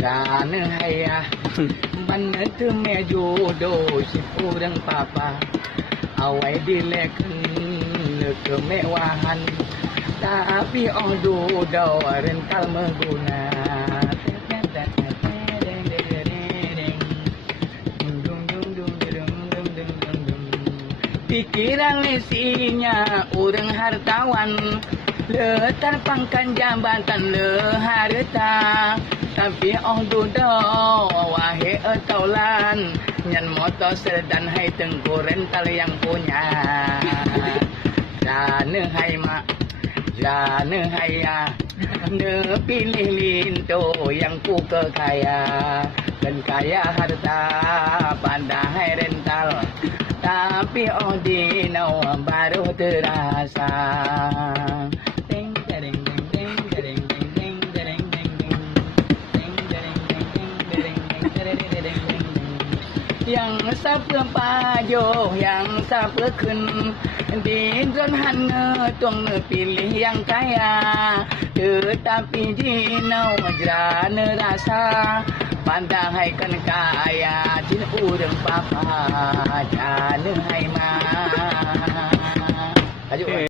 Jana ayah mana tu me jodoh si kurang papa awai dileken kemewahan tapi dudau rental mengguna pikiran lesinya orang hartawan letar pangkat jabatan le harta tapi dudau wahai taulan nyan motor sedan hai tengku rental yang punya jana hai mak jana hai ya ne pilih linto yang ku kekaya dan kaya harta pandai rental tapi dinau baru terasa yang siapa pajo yang siapa kun di dron tuang pilih yang kaya tetapi dinau jana rasa pandai kan kaya jin urang papa jana hai ma